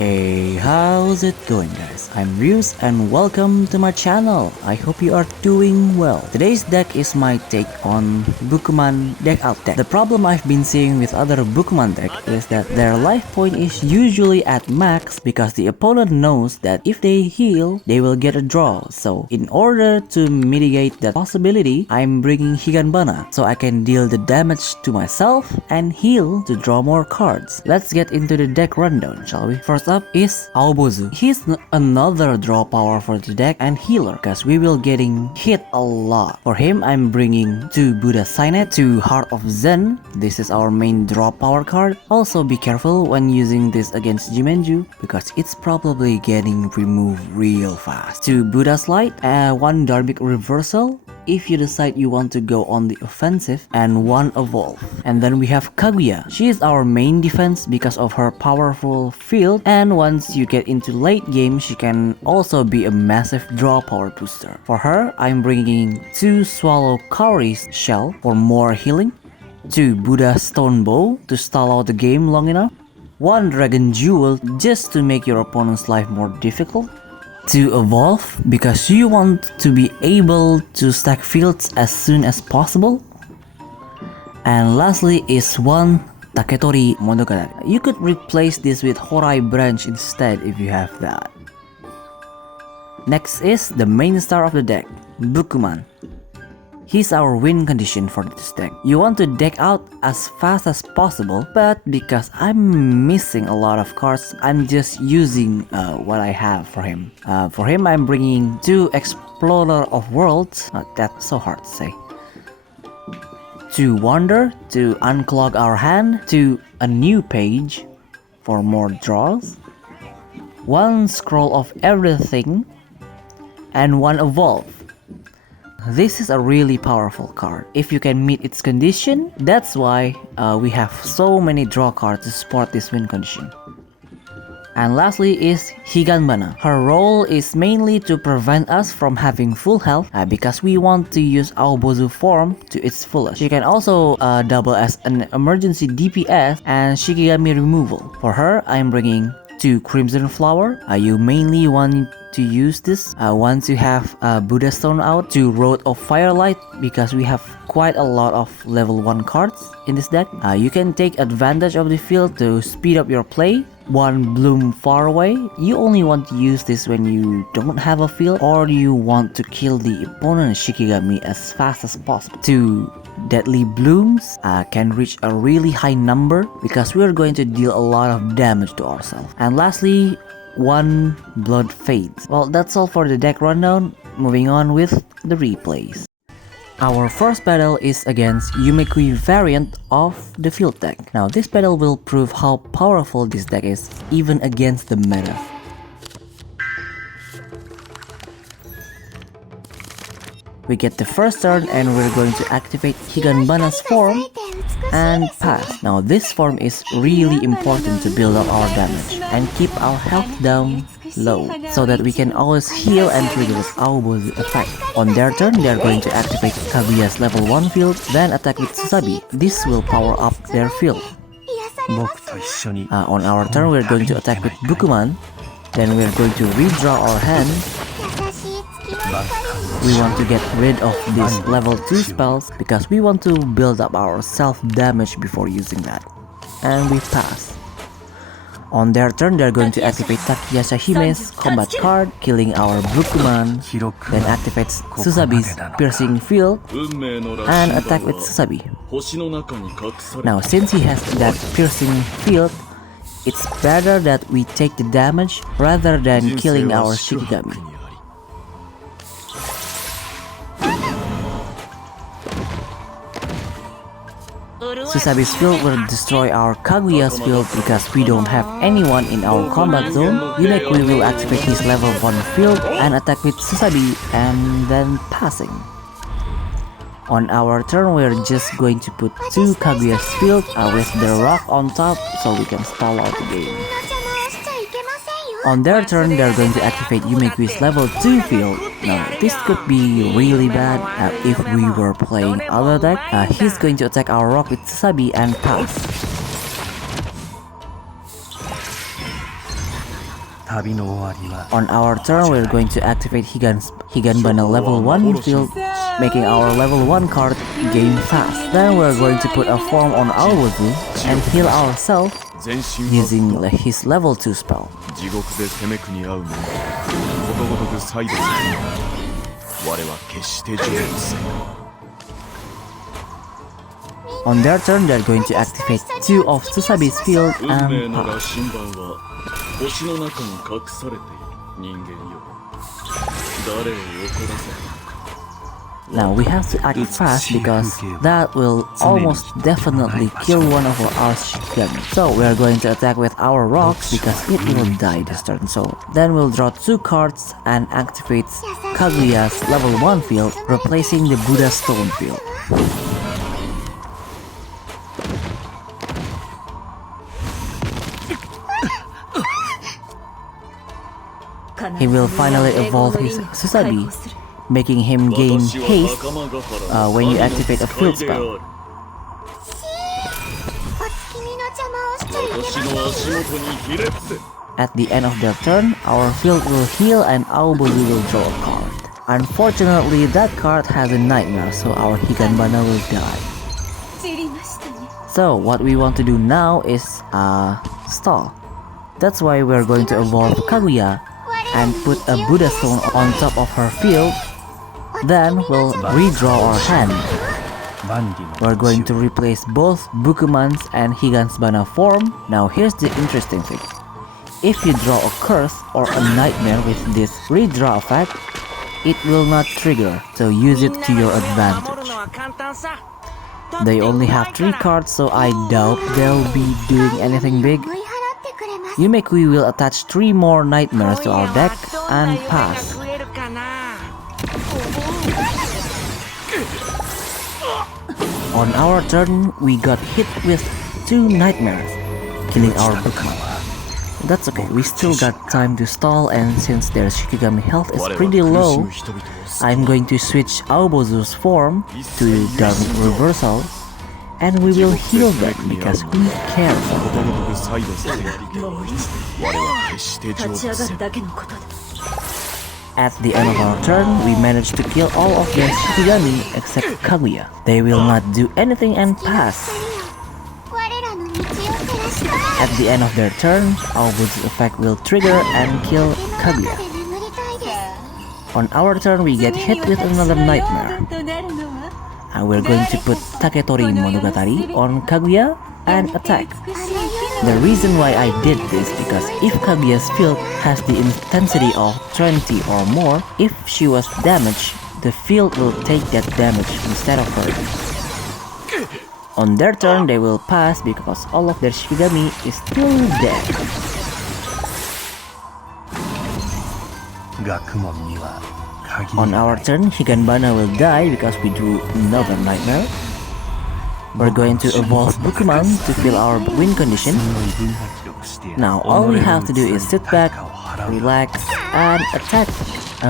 Hey, how's it going guys? I'm Ryus and welcome to my channel. I hope you are doing well. Today's deck is my take on Bukkuman deck out deck. The problem I've been seeing with other Bukkuman deck is that their life point is usually at max because the opponent knows that if they heal, they will get a draw. So in order to mitigate that possibility, I'm bringing Higanbana so I can deal the damage to myself and heal to draw more cards. Let's get into the deck rundown, shall we? First up is Aobozu. He's another draw power for the deck and healer because we will getting hit a lot. For him, I'm bringing 2 Buddha Signet, 2 Heart of Zen. This is our main draw power card. Also be careful when using this against Jimenju because it's probably getting removed real fast. 2 Buddha's Light, 1 Dharmic Reversal if you decide you want to go on the offensive, and 1 Evolve. And then we have Kaguya. She is our main defense because of her powerful field, and once you get into late game, she can also be a massive draw power booster. For her, I'm bringing 2 Swallow Kaori's Shell for more healing, 2 Buddha Stone Bow to stall out the game long enough, 1 Dragon Jewel just to make your opponent's life more difficult, to evolve because you want to be able to stack fields as soon as possible, and lastly is 1 Taketori Monogatari. You could replace this with Horai Branch instead if you have that. Next is the main star of the deck, Bukkuman. He's our win condition for this deck. You want to deck out as fast as possible, but because I'm missing a lot of cards, I'm just using what I have for him. For him, I'm bringing 2 Explorer of Worlds, not that so hard to say, 2 Wander to unclog our hand, to a new page for more draws, 1 Scroll of Everything, and 1 Evolve. This is a really powerful card. If you can meet its condition, that's why we have so many draw cards to support this win condition. And lastly is Higanbana. Her role is mainly to prevent us from having full health because we want to use Aobozu form to its fullest. She can also double as an emergency DPS and Shikigami removal. For her, I'm bringing 2 Crimson Flower. You mainly want to use this once you have Buddha Stone out, 2 Road of Firelight because we have quite a lot of level 1 cards in this deck. You can take advantage of the field to speed up your play, 1 Bloom Far Away. You only want to use this when you don't have a field or you want to kill the opponent's Shikigami as fast as possible. 2 Deadly Blooms can reach a really high number because we are going to deal a lot of damage to ourselves. And lastly, 1 Blood Fades. Well, that's all for the deck rundown. Moving on with the replays. Our first battle is against Yumekui variant of the field deck. Now this battle will prove how powerful this deck is even against the meta. We get the first turn and we're going to activate Higanbana's form and pass. Now this form is really important to build up our damage and keep our health down low so that we can always heal and trigger this Aobozu effect. On their turn, they are going to activate Kaguya's level 1 field, then attack with Susabi. This will power up their field. On our turn, we're going to attack with Bukkuman, then we're going to redraw our hand. We want to get rid of these level 2 spells because we want to build up our self damage before using that. And we pass. On their turn, they're going to activate Takeyasha Hime's combat card, killing our Bukkuman, then activates Susabi's piercing field and attack with Susabi. Now since he has that piercing field, it's better that we take the damage rather than killing our Shikigami. Susabi's field will destroy our Kaguya's field because we don't have anyone in our combat zone. Yumekui will activate his level 1 field and attack with Susabi and then passing. On our turn, we're just going to put 2 Kaguya's field with the rock on top so we can stall out the game. On their turn, they're going to activate Yumekui's level 2 field. Now, this could be really bad if we were playing other deck. He's going to attack our rock with Susabi and pass. On our turn, we're going to activate Higanbana level 1 field, making our level 1 card gain fast. Then we're going to put a form on Aobozu and heal ourselves using his level 2 spell. On their turn, they're going to activate 2 of Tsusabi's field and pass. Now we have to act fast because that will almost definitely kill one of our Shikigami. So we are going to attack with our rocks because it will die this turn. So then we'll draw 2 cards and activate Kaguya's level 1 field, replacing the Buddha Stone field. He will finally evolve his Tsusabi, making him gain haste when you activate a field spell. At the end of their turn, our field will heal and Aobozu will draw a card. Unfortunately, that card has a nightmare, so our Higanbana will die. So what we want to do now is stall. That's why we're going to evolve Kaguya and put a Buddha Stone on top of her field. Then we'll redraw our hand. We're going to replace both Bukkuman's and Higanbana form. Now here's the interesting thing. If you draw a curse or a nightmare with this redraw effect, it will not trigger, so use it to your advantage. They only have 3 cards, so I doubt they'll be doing anything big. Yumekui will attach 3 more nightmares to our deck and pass. On our turn, we got hit with 2 nightmares, killing our Bukkuman. That's okay, we still got time to stall, and since their Shikigami health is pretty low, I'm going to switch Aobozu's form to Dark Reversal, and we will heal them because we care for them. At the end of our turn, we managed to kill all of their Shikigami except Kaguya. They will not do anything and pass. At the end of their turn, Aobozu's effect will trigger and kill Kaguya. On our turn, we get hit with another nightmare. And we're going to put Taketori Monogatari on Kaguya and attack. The reason why I did this because if Kaguya's field has the intensity of 20 or more, if she was damaged, the field will take that damage instead of her. On their turn, they will pass because all of their Shikigami is still dead. On our turn, Higanbana will die because we drew another nightmare. We're going to evolve Bukkuman to fill our win condition. Now all we have to do is sit back, relax, and attack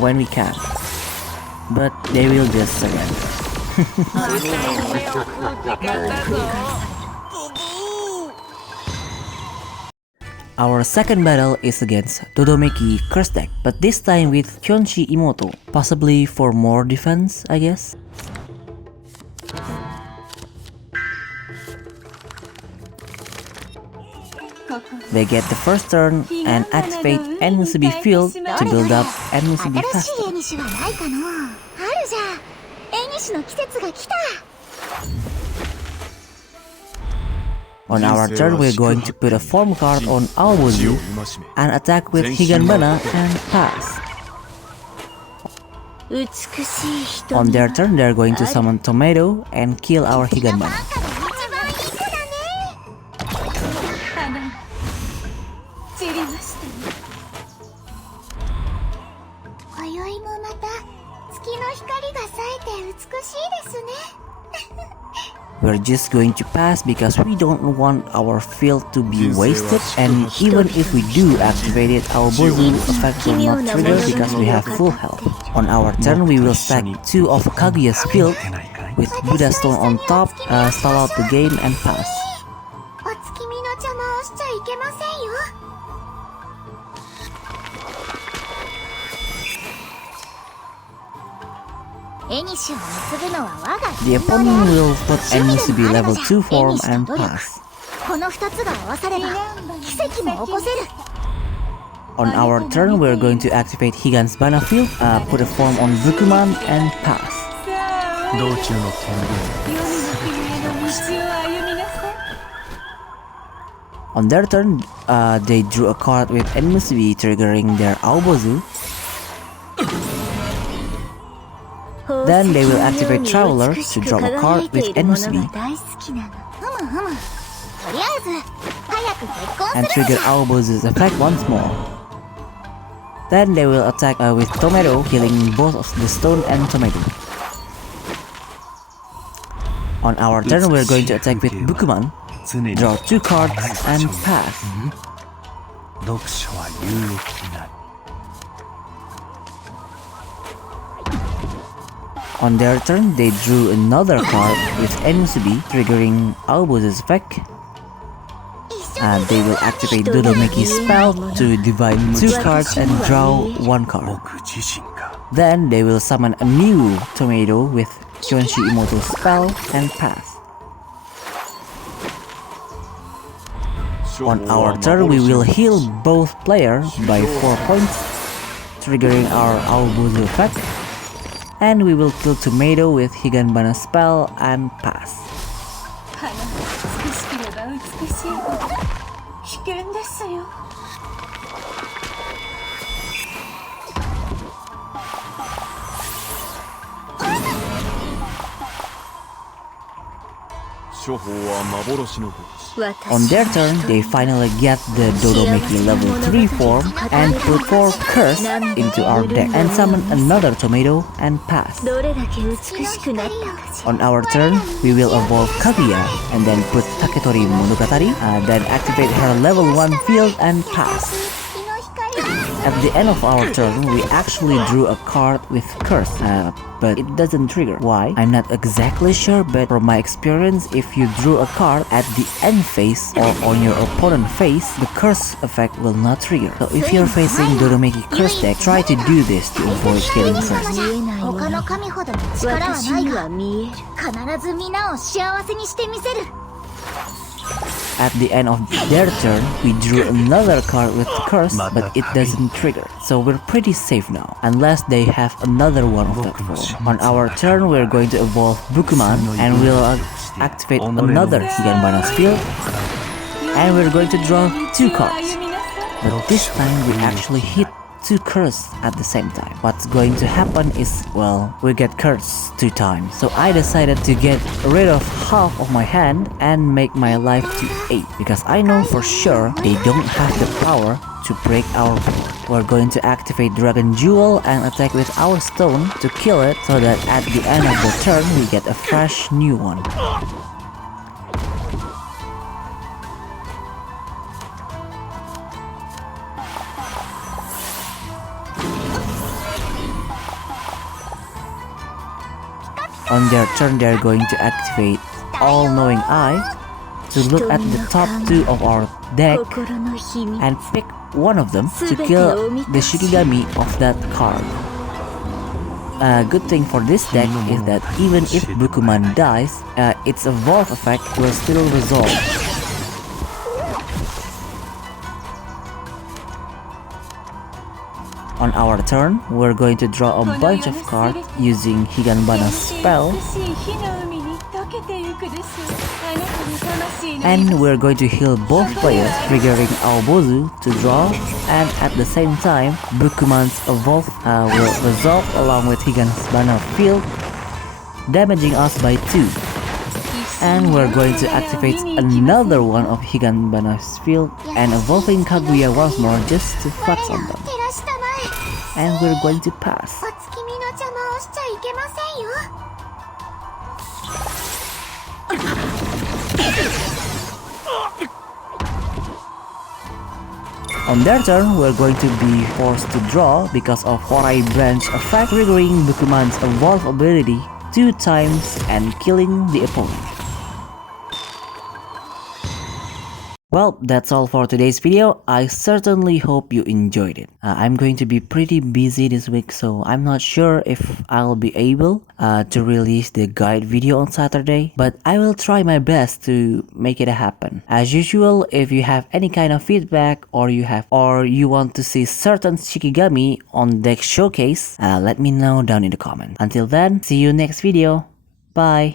when we can. But they will just surrender. Our second battle is against Dodomeki Curse deck, but this time with Kyonshi Imoto, possibly for more defense, I guess. They get the first turn and activate Enmusubi field to build up Enmusubi faster. On our turn, we're going to put a form card on Aobozu and attack with Higanbana and pass. On their turn, they're going to summon Tomato and kill our Higanbana. We're just going to pass because we don't want our field to be wasted, and even if we do activate it, our Aobozu effect will not trigger because we have full health. On our turn, we will stack 2 of Kaguya's field with Buddha Stone on top, stall out the game and pass. The opponent will put Enmusubi level 2 form and pass. On our turn, we're going to activate Higan's Bana Field, put a form on Bukkuman and pass. On their turn, they drew a card with Enmusubi triggering their Aobozu. Then they will activate Traveler to drop a card with Enmusubi and trigger Aobozu's effect once more. Then they will attack with Tomato, killing both of the stone and tomato. On our turn, we're going to attack with Bukkuman, draw 2 cards and pass. On their turn, they drew another card with Enmusubi, triggering Aobozu's effect. They will activate Dodomeki's spell to divide 2 cards and draw 1 card. Then they will summon a new tomato with Kyonshi Imoto's spell and pass. On our turn, we will heal both players by 4 points, triggering our Aobozu effect. And we will kill Tomato with Higanbana spell and pass. On their turn, they finally get the Dodomeki level 3 form and put 4 curse into our deck and summon another tomato and pass. On our turn, we will evolve Kaguya and then put Taketori Monogatari, then activate her level 1 field and pass. At the end of our turn, we actually drew a card with curse, but it doesn't trigger. Why? I'm not exactly sure, but from my experience, if you drew a card at the end phase or on your opponent phase, the curse effect will not trigger. So if you're facing Dodomeki curse deck, try to do this to avoid getting cursed. At the end of their turn, we drew another card with curse, but it doesn't trigger. So we're pretty safe now, unless they have another one of that form. On our turn, we're going to evolve Bukkuman, and we'll activate another Higanbana's field, and we're going to draw 2 cards. But this time, we actually hit 2 curse at the same time. What's going to happen is, well, we get cursed 2 times. So I decided to get rid of half of my hand and make my life to 8, because I know for sure they don't have the power to break our board. We're going to activate Dragon Duel and attack with our stone to kill it, so that at the end of the turn we get a fresh new one. On their turn, they're going to activate All-Knowing Eye to look at the top 2 of our deck and pick one of them to kill the Shikigami of that card. A good thing for this deck is that even if Bukkuman dies, its evolve effect will still resolve. On our turn, we're going to draw a bunch of cards using Higanbana's spell, and we're going to heal both players, triggering Aobozu to draw, and at the same time, Bukkuman's evolve will resolve along with Higanbana's field, damaging us by 2. And we're going to activate another one of Higanbana's field and evolving Kaguya once more just to flex on them. And we're going to pass. On their turn, we're going to be forced to draw because of Horai Branch effect, triggering Bukkuman's evolve ability 2 times and killing the opponent. Well, that's all for today's video. I certainly hope you enjoyed it. I'm going to be pretty busy this week, so I'm not sure if I'll be able to release the guide video on Saturday, but I will try my best to make it happen. As usual, if you have any kind of feedback or you want to see certain Shikigami on deck showcase, let me know down in the comments. Until then, see you next video. Bye.